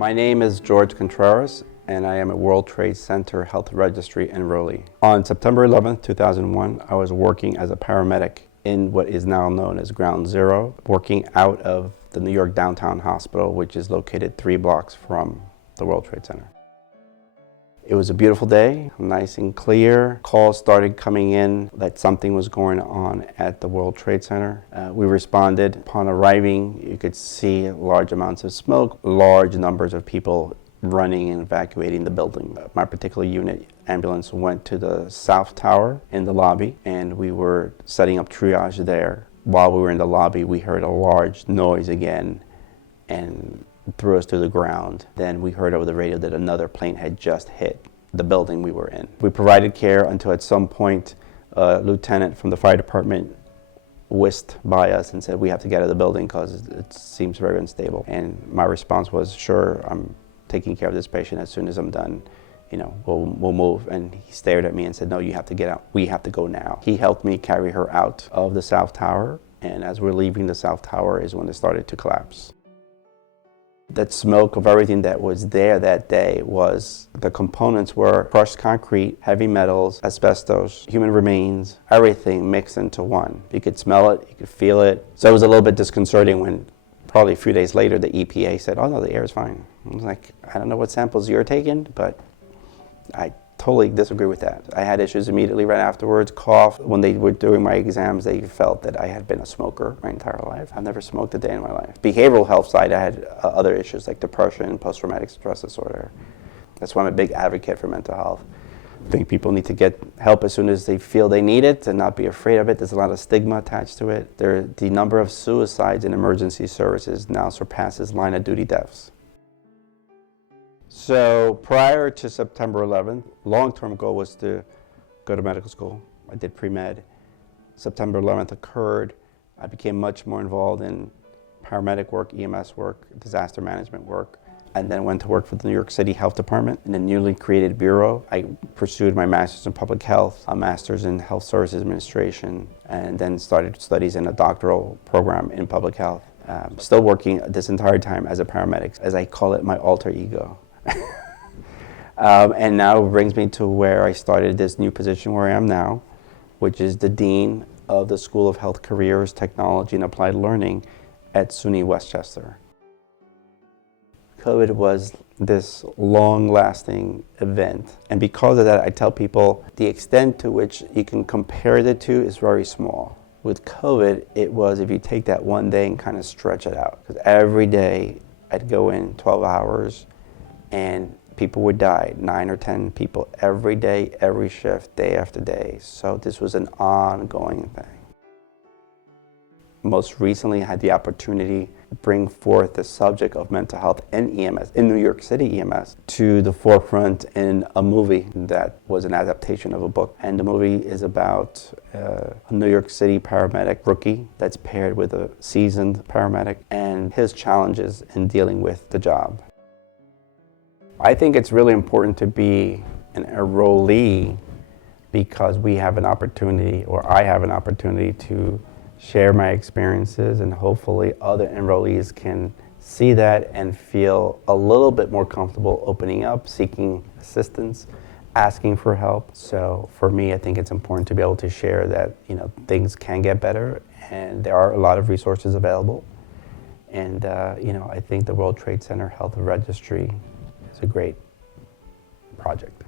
My name is George Contreras, and I am a World Trade Center Health Registry Enrollee. On September 11th, 2001, I was working as a paramedic in what is now known as Ground Zero, working out of the New York Downtown Hospital, which is located 3 blocks from the World Trade Center. It was a beautiful day, nice and clear. Calls started coming in that something was going on at the World Trade Center. We responded. Upon arriving, you could see large amounts of smoke, large numbers of people running and evacuating the building. My particular unit, ambulance, went to the South Tower in the lobby, and we were setting up triage there. While we were in the lobby, we heard a large noise again and threw us to the ground. Then we heard over the radio that another plane had just hit the building we were in. We provided care until at some point a lieutenant from the fire department whisked by us and said, "We have to get out of the building because it seems very unstable." And my response was, "Sure, I'm taking care of this patient. As soon as I'm done, we'll move." And he stared at me and said, "No, you have to get out. We have to go now." He helped me carry her out of the South Tower, and as we're leaving the South Tower is when it started to collapse. That smoke of everything that was there that day was, the components were crushed concrete, heavy metals, asbestos, human remains, everything mixed into one. You could smell it, you could feel it. So it was a little bit disconcerting when probably a few days later the EPA said, "Oh no, the air is fine." I was like, I don't know what samples you're taking, but I totally disagree with that. I had issues immediately right afterwards, cough. When they were doing my exams, they felt that I had been a smoker my entire life. I've never smoked a day in my life. Behavioral health side, I had other issues like depression, post-traumatic stress disorder. That's why I'm a big advocate for mental health. I think people need to get help as soon as they feel they need it and not be afraid of it. There's a lot of stigma attached to it. The number of suicides in emergency services now surpasses line of duty deaths. So prior to September 11th, long-term goal was to go to medical school. I did pre-med. September 11th occurred. I became much more involved in paramedic work, EMS work, disaster management work, and then went to work for the New York City Health Department in a newly created bureau. I pursued my master's in public health, a master's in health services administration, and then started studies in a doctoral program in public health. Still working this entire time as a paramedic, as I call it, my alter ego. And now it brings me to where I started this new position where I am now, which is the Dean of the School of Health Careers, Technology, and Applied Learning at SUNY Westchester. COVID was this long-lasting event, and because of that, I tell people the extent to which you can compare the two is very small. With COVID, it was if you take that one day and kind of stretch it out, because every day I'd go in 12 hours and people would die, 9 or 10 people every day, every shift, day after day. So this was an ongoing thing. Most recently, I had the opportunity to bring forth the subject of mental health in EMS, in New York City EMS, to the forefront in a movie that was an adaptation of a book. And the movie is about a New York City paramedic rookie that's paired with a seasoned paramedic and his challenges in dealing with the job. I think it's really important to be an enrollee because we have an opportunity, or I have an opportunity, to share my experiences, and hopefully other enrollees can see that and feel a little bit more comfortable opening up, seeking assistance, asking for help. So for me, I think it's important to be able to share that things can get better, and there are a lot of resources available. And I think the World Trade Center Health Registry is a great project.